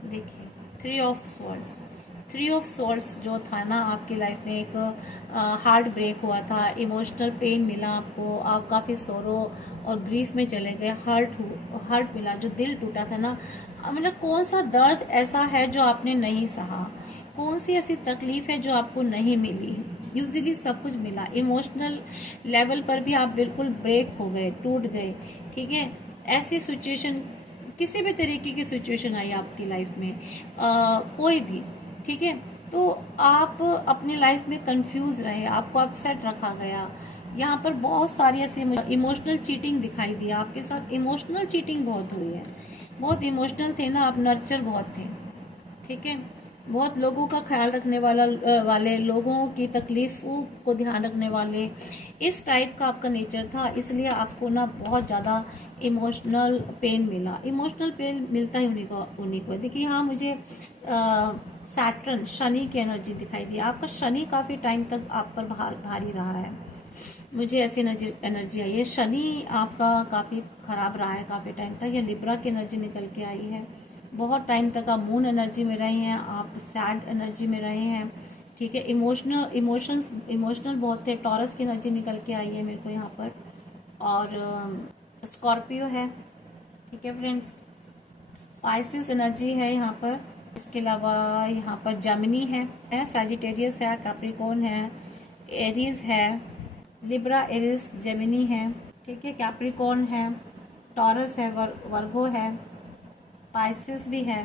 देखिए, 3 ऑफ सॉर्ड्स, 3 ऑफ सॉर्ड्स जो था ना आपकी लाइफ में, एक हार्ट ब्रेक हुआ था, इमोशनल पेन मिला आपको, आप काफ़ी सोरो और ग्रीफ में चले गए, हर्ट मिला, जो दिल टूटा था ना, मतलब कौन सा दर्द ऐसा है जो आपने नहीं सहा, कौन सी ऐसी तकलीफ है जो आपको नहीं मिली। यूजली सब कुछ मिला, इमोशनल लेवल पर भी आप बिल्कुल ब्रेक हो गए, टूट गए, ठीक है। ऐसी सिचुएशन, किसी भी तरीके की सिचुएशन आई आपकी लाइफ में, कोई भी, ठीक है, तो आप अपनी लाइफ में कंफ्यूज रहे, आपको अपसेट रखा गया। यहाँ पर बहुत सारी ऐसी इमोशनल चीटिंग दिखाई दी आपके साथ, इमोशनल चीटिंग बहुत हुई है, बहुत इमोशनल थे ना आप, नर्चर बहुत थे, ठीक है, बहुत लोगों का ख्याल रखने वाले, लोगों की तकलीफों को ध्यान रखने वाले, इस टाइप का आपका नेचर था, इसलिए आपको ना बहुत ज़्यादा इमोशनल पेन मिला। इमोशनल पेन मिलता ही उन्हीं को। देखिए, हाँ, मुझे सैटर्न, शनि की एनर्जी दिखाई दी, आपका शनि काफ़ी टाइम तक आप पर भारी रहा है, मुझे ऐसी एनर्जी आई है। शनि आपका काफ़ी खराब रहा है काफ़ी टाइम तक, या लिब्रा की एनर्जी निकल के आई है, बहुत टाइम तक आप मून एनर्जी में रहे हैं, आप सैड एनर्जी में रहे हैं, ठीक है। इमोशनल बहुत थे। टॉरस की एनर्जी निकल के आई है मेरे को यहाँ पर, और स्कॉर्पियो है, ठीक है फ्रेंड्स। पाइसिस एनर्जी है यहाँ पर। इसके अलावा यहाँ पर जेमिनी है, सैजिटेरियस है, कैप्रिकॉर्न है, एरीज है, लिब्रा, एरीज, जेमिनी है, ठीक है। कैप्रिकॉर्न है, टॉरस है, वर्गो है, पाइसिस भी है,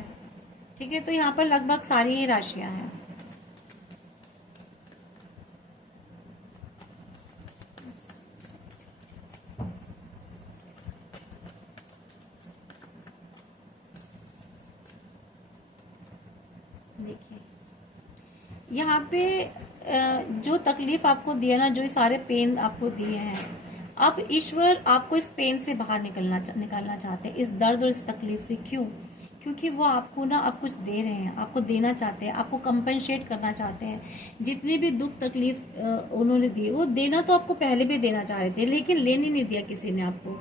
ठीक है। तो यहाँ पर लगभग सारी ही राशियां हैं। देखिए यहाँ पे जो तकलीफ आपको दिया ना, जो सारे पेन आपको दिए हैं, अब ईश्वर आपको इस पेन से बाहर निकालना चाहते हैं, इस दर्द और इस तकलीफ से। क्यों? क्योंकि वो आपको ना अब कुछ दे रहे हैं, आपको देना चाहते हैं, आपको कंपनसेट करना चाहते हैं। जितनी भी दुख तकलीफ उन्होंने दी, वो देना तो आपको पहले भी देना चाह रहे थे, लेकिन लेने नहीं दिया किसी ने आपको।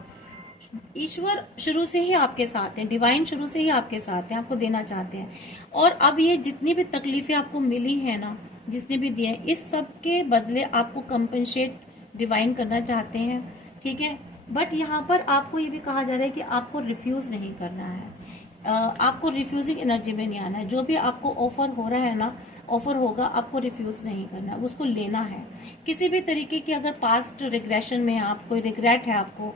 ईश्वर शुरू से ही आपके साथ है, डिवाइन शुरू से ही आपके साथ है, आपको देना चाहते हैं। और अब ये जितनी भी तकलीफें आपको मिली है ना, जिसने भी दिए हैं, इस सब के बदले आपको कंपनसेट डिवाइन करना चाहते हैं, ठीक है। बट यहाँ पर आपको ये भी कहा जा रहा है कि आपको रिफ्यूज नहीं करना है, आपको रिफ्यूजिंग एनर्जी में नहीं आना है। जो भी आपको ऑफर हो रहा है ना, ऑफर होगा, आपको रिफ्यूज नहीं करना है, उसको लेना है। किसी भी तरीके की अगर पास्ट रिग्रेशन में आप, कोई रिग्रेट है आपको,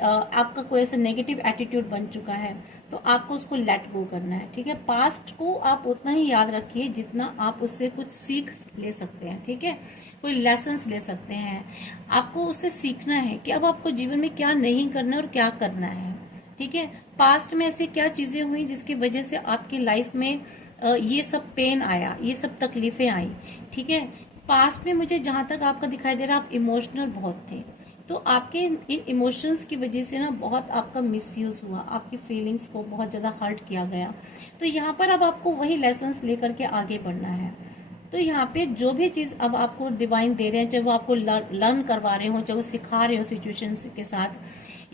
आपका कोई ऐसा नेगेटिव एटीट्यूड बन चुका है, तो आपको उसको लेट गो करना है, ठीक है। पास्ट को आप उतना ही याद रखिए जितना आप उससे कुछ सीख ले सकते हैं, ठीक है। कोई लेसन्स ले सकते हैं, आपको उससे सीखना है कि अब आपको जीवन में क्या नहीं करना है और क्या करना है, ठीक है। पास्ट में ऐसी क्या चीजें हुई जिसकी वजह से आपकी लाइफ में ये सब पेन आया, ये सब तकलीफें आई, ठीक है। पास्ट में मुझे जहां तक आपका दिखाई दे रहा, आप इमोशनल बहुत थे, तो आपके इन इमोशंस की वजह से ना बहुत आपका मिसयूज हुआ, आपकी फीलिंग्स को बहुत ज्यादा हर्ट किया गया। तो यहाँ पर अब आपको वही लेसन्स लेकर के आगे बढ़ना है। तो यहाँ पे जो भी चीज अब आपको डिवाइन दे रहे हैं, चाहे वो आपको लर्न करवा रहे हो, चाहे वो सिखा रहे हो सिचुएशन के साथ,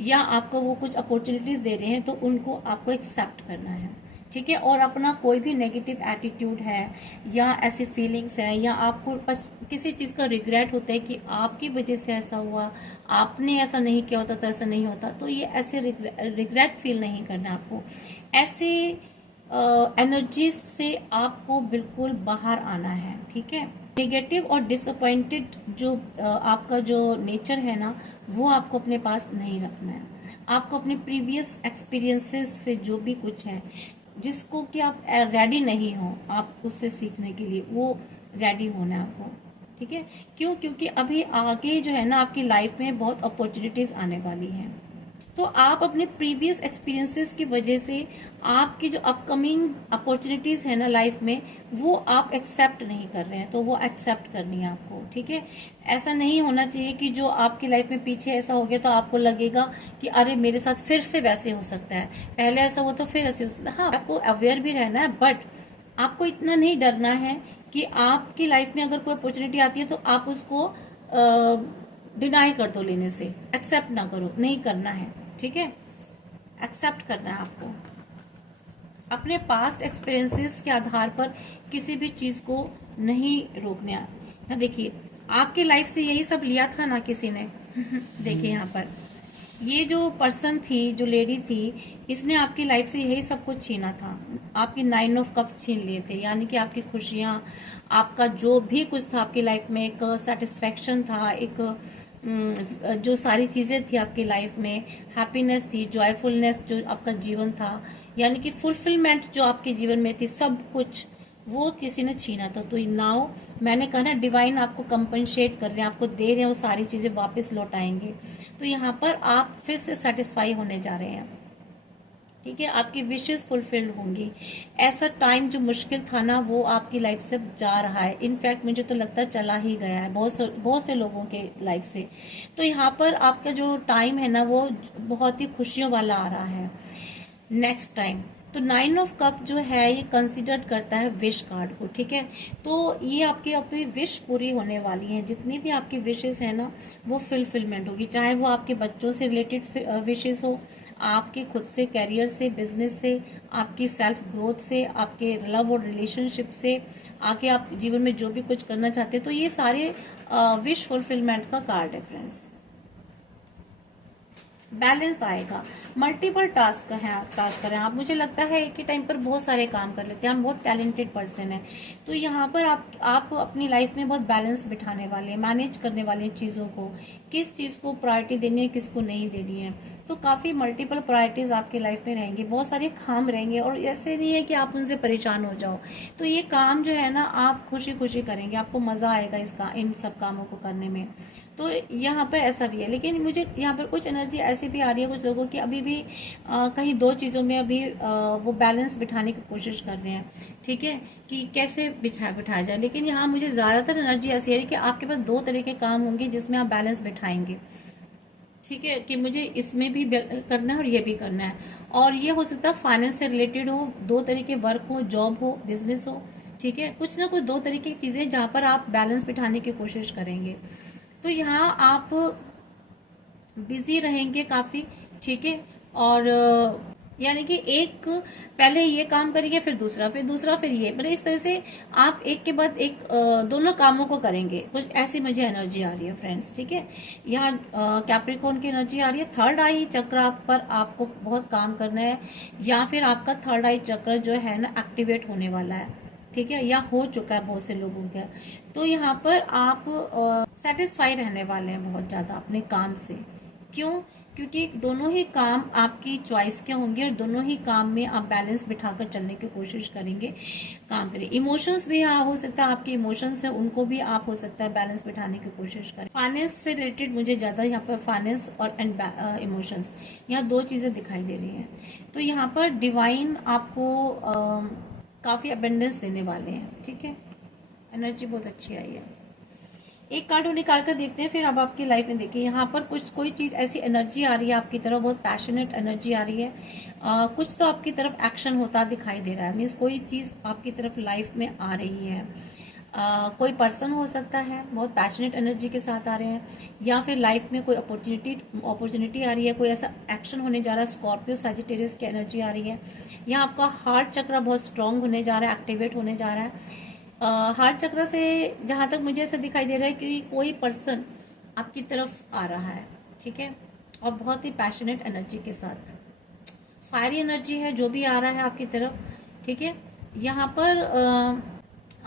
या आपको वो कुछ अपॉर्चुनिटीज दे रहे हैं, तो उनको आपको एक्सेप्ट करना है, ठीक है। और अपना कोई भी नेगेटिव एटीट्यूड है या ऐसी फीलिंग्स है, या आपको किसी चीज का रिग्रेट होता है कि आपकी वजह से ऐसा हुआ, आपने ऐसा नहीं किया होता तो ऐसा नहीं होता, तो ये ऐसे रिग्रेट फील नहीं करना आपको। ऐसे एनर्जी से आपको बिल्कुल बाहर आना है, ठीक है। नेगेटिव और डिसअपॉइंटेड जो आपका जो नेचर है ना, वो आपको अपने पास नहीं रखना है। आपको अपने प्रीवियस एक्सपीरियंसेस से जो भी कुछ है, जिसको कि आप रेडी नहीं हो आप उससे सीखने के लिए, वो रेडी होना है आपको, ठीक है। क्यों? क्योंकि अभी आगे जो है ना, आपकी लाइफ में बहुत अपॉर्चुनिटीज आने वाली हैं। तो आप अपने प्रीवियस एक्सपीरियंसेस की वजह से आपकी जो अपकमिंग अपॉर्चुनिटीज है ना लाइफ में, वो आप एक्सेप्ट नहीं कर रहे हैं, तो वो एक्सेप्ट करनी है आपको, ठीक है। ऐसा नहीं होना चाहिए कि जो आपकी लाइफ में पीछे ऐसा हो गया तो आपको लगेगा कि अरे मेरे साथ फिर से वैसे हो सकता है, पहले ऐसा हुआ तो फिर ऐसे हो सकता है। हाँ, आपको अवेयर भी रहना है, बट आपको इतना नहीं डरना है कि आपकी लाइफ में अगर कोई अपॉर्चुनिटी आती है तो आप उसको डिनाई कर दो, लेने से एक्सेप्ट ना करो, नहीं करना है, ठीक है। एक्सेप्ट करना है आपको, अपने पास्ट एक्सपीरियंसेस के आधार पर किसी भी चीज को नहीं रोकना है। देखिए आपकी लाइफ से यही सब लिया था ना किसी ने। देखिए यहाँ पर ये जो पर्सन थी, जो लेडी थी, इसने आपकी लाइफ से यही सब कुछ छीना था, आपकी 9 ऑफ कप्स छीन लिए थे, यानी कि आपकी खुशियां, आपका जो भी कुछ था आपकी लाइफ में, एक सेटिस्फेक्शन था, एक जो सारी चीजें थी आपकी लाइफ में, हैप्पीनेस थी, जॉयफुलनेस जो आपका जीवन था, यानी कि फुलफिलमेंट जो आपके जीवन में थी, सब कुछ वो किसी ने छीना था। तो नाउ मैंने कहा ना, डिवाइन आपको कंपनसेट कर रहे हैं, आपको दे रहे हैं, वो सारी चीजें वापस लौटाएंगे। तो यहाँ पर आप फिर से सेटिस्फाई होने जा रहे हैं, ठीक है। आपकी विशेस फुलफिल्ड होंगी। ऐसा टाइम जो मुश्किल था ना, वो आपकी लाइफ से जा रहा है। इनफैक्ट मुझे तो लगता है चला ही गया है बहुत से लोगों के लाइफ से। तो यहाँ पर आपका जो टाइम है ना, वो बहुत ही खुशियों वाला आ रहा है नेक्स्ट टाइम। तो 9 ऑफ कप जो है, ये कंसिडर करता है विश कार्ड को, ठीक है। तो ये आपकी अपनी विश पूरी होने वाली है, जितनी भी आपकी विशेस है ना, वो फुलफिलमेंट होगी, चाहे वो आपके बच्चों से रिलेटेड विशेस हो, आपके खुद से, कैरियर से, बिजनेस से, आपकी सेल्फ ग्रोथ से, आपके लव और रिलेशनशिप से, आगे आप जीवन में जो भी कुछ करना चाहते हैं। तो ये सारे विश फुलफिलमेंट का कार्ड है फ्रेंड्स। बैलेंस आएगा, मल्टीपल टास्क करें आप। मुझे लगता है एक ही टाइम पर बहुत सारे काम कर लेते हैं, हम बहुत टैलेंटेड पर्सन है। तो यहाँ पर आप अपनी लाइफ में बहुत बैलेंस बिठाने वाले हैं, मैनेज करने वाले हैं चीज़ों को, किस चीज़ को प्रायोरिटी देनी है, किसको नहीं देनी है। तो काफ़ी मल्टीपल प्रायोरिटीज आपकी लाइफ में रहेंगी, बहुत सारे काम रहेंगे, और ऐसे नहीं है कि आप उनसे परेशान हो जाओ। तो ये काम जो है ना, आप खुशी खुशी करेंगे, आपको मज़ा आएगा इन सब कामों को करने में। तो यहाँ पर ऐसा भी है, लेकिन मुझे यहाँ पर कुछ एनर्जी ऐसी भी आ रही है कुछ लोगों की, अभी भी कहीं दो चीज़ों में अभी वो बैलेंस बिठाने की कोशिश कर रहे हैं, ठीक है, कि कैसे बिठाया जाए। लेकिन यहाँ मुझे ज़्यादातर एनर्जी ऐसी आ रही है कि आपके पास दो तरह के काम होंगे जिसमें आप बैलेंस बिठाएंगे, ठीक है, कि मुझे इसमें भी करना है और ये भी करना है। और ये हो सकता है फाइनेंस से रिलेटेड हो, दो तरीके वर्क हो, जॉब हो, बिजनेस हो, ठीक है, कुछ ना कुछ दो तरीके की चीज़ें जहाँ पर आप बैलेंस बिठाने की कोशिश करेंगे। तो यहाँ आप बिजी रहेंगे काफ़ी, ठीक है, और यानी कि एक पहले ये काम करेंगे, फिर दूसरा, फिर ये, मतलब इस तरह से आप एक के बाद एक दोनों कामों को करेंगे, कुछ ऐसी मुझे एनर्जी आ रही है फ्रेंड्स, ठीक है। यहाँ कैप्रिकॉर्न की एनर्जी आ रही है, थर्ड आई चक्र पर आपको बहुत काम करना है, या फिर आपका थर्ड आई चक्र जो है ना एक्टिवेट होने वाला है, ठीक है, या हो चुका है बहुत से लोगों का। तो यहाँ पर आप सेटिस्फाई रहने वाले हैं बहुत ज़्यादा अपने काम से। क्यों? क्योंकि दोनों ही काम आपकी चॉइस के होंगे, और दोनों ही काम में आप बैलेंस बिठाकर चलने की कोशिश करेंगे, काम करें। इमोशंस भी यहाँ हो सकता है, आपके इमोशंस हैं उनको भी आप हो सकता है बैलेंस बिठाने की कोशिश करें। फाइनेंस से रिलेटेड मुझे ज़्यादा यहाँ पर फाइनेंस और इमोशंस, यहाँ दो चीज़ें दिखाई दे रही हैं। तो यहाँ पर डिवाइन आपको काफ़ी अबेंडेंस देने वाले हैं, ठीक है, एनर्जी बहुत अच्छी आई है। एक कार्ड निकाल कर देखते हैं, फिर अब आपकी लाइफ में देखिए यहाँ पर कोई चीज़ ऐसी एनर्जी आ रही है आपकी तरफ, बहुत पैशनेट एनर्जी आ रही है। कुछ तो आपकी तरफ एक्शन होता दिखाई दे रहा है, मीन्स कोई चीज़ आपकी तरफ लाइफ में आ रही है। कोई पर्सन हो सकता है, बहुत पैशनेट एनर्जी के साथ आ रहे हैं, या फिर लाइफ में कोई अपॉर्चुनिटी आ रही है, कोई ऐसा एक्शन होने जा रहा है। स्कॉर्पियो सजिटेरियस की एनर्जी आ रही है। यहाँ आपका हार्ट चक्र बहुत स्ट्रांग होने जा रहा है, एक्टिवेट होने जा रहा है। हार्ट चक्र से जहाँ तक मुझे ऐसा दिखाई दे रहा है कि कोई पर्सन आपकी तरफ आ रहा है, ठीक है, और बहुत ही पैशनेट एनर्जी के साथ, फायरी एनर्जी है जो भी आ रहा है आपकी तरफ, ठीक है। यहाँ पर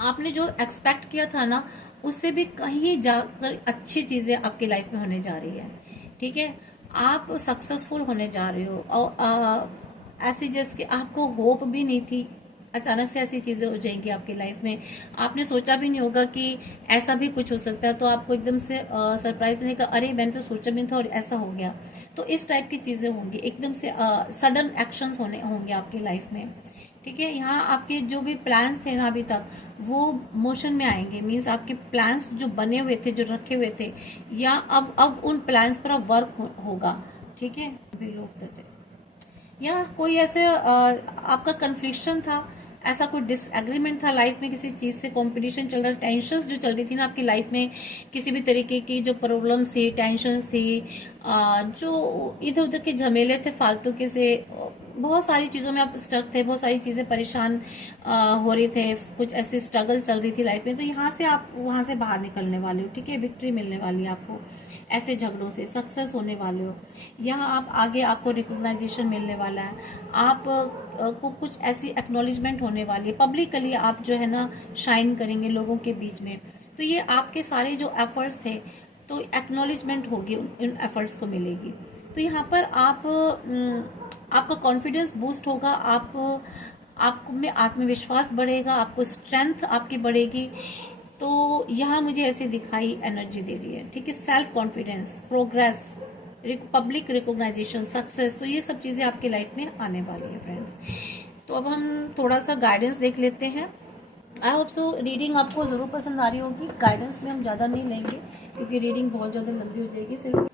आपने जो एक्सपेक्ट किया था ना, उससे भी कहीं जाकर अच्छी चीज़ें आपकी लाइफ में होने जा रही है, ठीक है। आप सक्सेसफुल होने जा रहे हो, और ऐसी जैसे कि आपको होप भी नहीं थी, अचानक से ऐसी चीज़ें हो जाएंगी आपकी लाइफ में, आपने सोचा भी नहीं होगा कि ऐसा भी कुछ हो सकता है, तो आपको एकदम से सरप्राइज मिलने का, अरे मैंने तो सोचा भी नहीं था और ऐसा हो गया। तो इस टाइप की चीज़ें होंगी, एकदम से सडन एक्शंस होंगे आपकी लाइफ में, ठीक है। यहाँ आपके जो भी प्लान्स थे ना अभी तक, वो मोशन में आएंगे, मीन्स आपके प्लान्स जो बने हुए थे, जो रखे हुए थे, या अब उन प्लान्स पर अब वर्क होगा, ठीक है। या कोई ऐसे आपका कन्फ्लिक्शन था, ऐसा कोई डिसएग्रीमेंट था लाइफ में, किसी चीज़ से कंपटीशन चल रहा, टेंशन्स जो चल रही थी ना आपकी लाइफ में, किसी भी तरीके की जो प्रॉब्लम्स थी, टेंशन्स थी, जो इधर उधर के झमेले थे फालतू के से, बहुत सारी चीज़ों में आप स्टक थे, बहुत सारी चीज़ें परेशान हो रही थे, कुछ ऐसी स्ट्रगल चल रही थी लाइफ में। तो यहाँ से आप वहाँ से बाहर निकलने वाले हो, ठीक है, विक्ट्री मिलने वाली है आपको, ऐसे झगड़ों से सक्सेस होने वाले हो। यहाँ आप आगे आपको रिकॉग्नाइजेशन मिलने वाला है, आप को कुछ ऐसी एक्नॉलेजमेंट होने वाली है, पब्लिकली आप जो है ना शाइन करेंगे लोगों के बीच में। तो ये आपके सारे जो एफर्ट्स थे, तो एक्नॉलेजमेंट होगी, उन एफर्ट्स को मिलेगी। तो यहाँ पर आपका कॉन्फिडेंस बूस्ट होगा, आपको में आत्मविश्वास बढ़ेगा, आपको स्ट्रेंथ आपकी बढ़ेगी। तो यहाँ मुझे ऐसे दिखाई एनर्जी दे रही है, ठीक है, self confidence, progress, public recognization, success, तो ये सब चीज़ें आपकी लाइफ में आने वाली है फ्रेंड्स। तो अब हम थोड़ा सा गाइडेंस देख लेते हैं। आई होप सो रीडिंग आपको ज़रूर पसंद आ रही होगी। गाइडेंस में हम ज़्यादा नहीं लेंगे क्योंकि रीडिंग बहुत ज़्यादा लंबी हो जाएगी। सिर्फ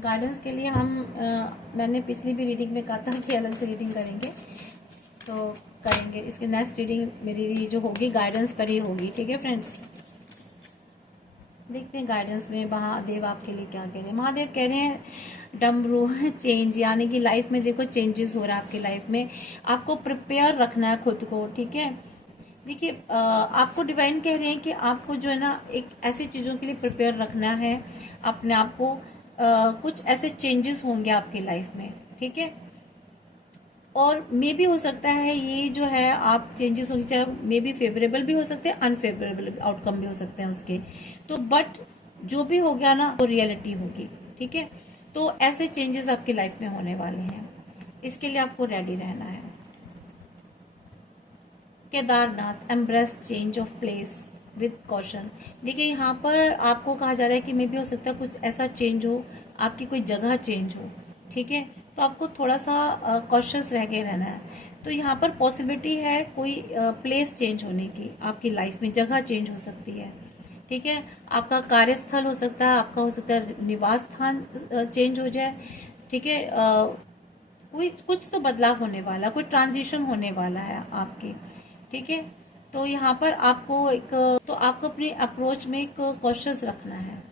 गाइडेंस के लिए मैंने पिछली भी रीडिंग में कहा था कि अलग से रीडिंग करेंगे, तो करेंगे। इसकी नेक्स्ट रीडिंग मेरी जो होगी गाइडेंस पर ही होगी, ठीक है फ्रेंड्स। देखते हैं गाइडेंस में महादेव आपके लिए क्या कह रहे हैं। महादेव कह रहे हैं डमरू चेंज, यानी कि लाइफ में देखो चेंजेस हो रहा है आपकी लाइफ में, आपको प्रिपेयर रखना है खुद को, ठीक है। देखिए आपको डिवाइन कह रहे हैं कि आपको जो है ना एक ऐसी चीज़ों के लिए प्रिपेयर रखना है अपने आप को। कुछ ऐसे चेंजेस होंगे आपकी लाइफ में, ठीक है। और मे भी हो सकता है ये जो है आप चेंजेस होंगे, चाहे मे बी फेवरेबल भी हो सकते हैं, अनफेवरेबल आउटकम भी हो सकते हैं उसके। तो बट जो भी हो गया ना वो रियलिटी होगी, ठीक है। तो ऐसे चेंजेस आपकी लाइफ में होने वाले हैं, इसके लिए आपको रेडी रहना है। Kedarnath embrace change of place with caution. देखिए यहाँ पर आपको कहा जा रहा है कि मे भी हो सकता है कुछ ऐसा चेंज हो, आपकी कोई जगह चेंज हो, ठीक है। तो आपको थोड़ा सा कॉशियस रह के रहना है। तो यहाँ पर पॉसिबिलिटी है कोई प्लेस चेंज होने की, आपकी लाइफ में जगह चेंज हो सकती है, ठीक है। आपका कार्यस्थल हो सकता है, आपका हो सकता है निवास स्थान चेंज हो जाए, ठीक है। कोई कुछ तो बदलाव होने वाला, कोई ट्रांजिशन होने वाला है आपकी, ठीक है। तो यहाँ पर आपको एक, तो आपको अपनी अप्रोच में एक कॉशियस रखना है,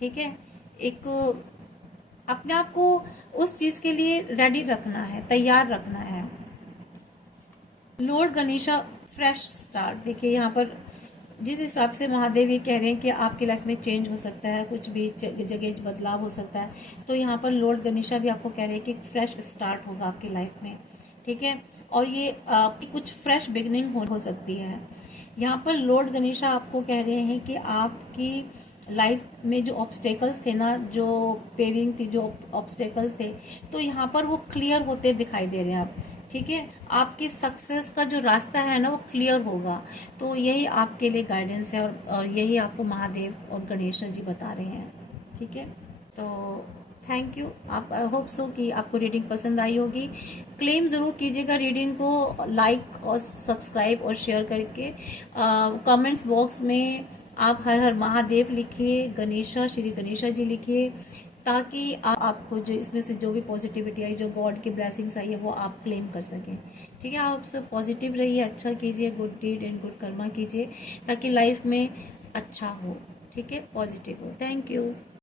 ठीक है। एक अपने आप को उस चीज के लिए रेडी रखना है, तैयार रखना है। Lord Ganesha fresh start. देखिए यहाँ पर जिस हिसाब से महादेव ये कह रहे हैं कि आपकी लाइफ में चेंज हो सकता है, कुछ भी जगह बदलाव हो सकता है, तो यहाँ पर लॉर्ड गणेशा भी आपको कह रहे हैं कि फ्रेश स्टार्ट होगा आपकी लाइफ में, ठीक है। और ये आपकी कुछ फ्रेश बिगनिंग हो सकती है। यहाँ पर लॉर्ड गणेशा आपको कह रहे हैं कि आपकी लाइफ में जो ऑब्स्टेकल्स थे ना, जो पेविंग थी, जो ऑब्स्टेकल्स थे, तो यहाँ पर वो क्लियर होते दिखाई दे रहे हैं आप, ठीक है। आपकी सक्सेस का जो रास्ता है ना वो क्लियर होगा। तो यही आपके लिए गाइडेंस है, और यही आपको महादेव और गणेश जी बता रहे हैं, ठीक है। तो थैंक यू। आप आई होप सो कि आपको रीडिंग पसंद आई होगी। क्लेम ज़रूर कीजिएगा रीडिंग को, लाइक और सब्सक्राइब और शेयर करके। कमेंट्स बॉक्स में आप हर हर महादेव लिखिए, गणेशा श्री गणेशा जी लिखिए, ताकि आपको जो इसमें से जो भी पॉजिटिविटी आई, जो गॉड की ब्लेसिंग्स आई है, वो आप क्लेम कर सकें, ठीक है। आप सब पॉजिटिव रहिए, अच्छा कीजिए, good deed and good karma कीजिए, ताकि लाइफ में अच्छा हो, ठीक है, पॉजिटिव हो। Thank you.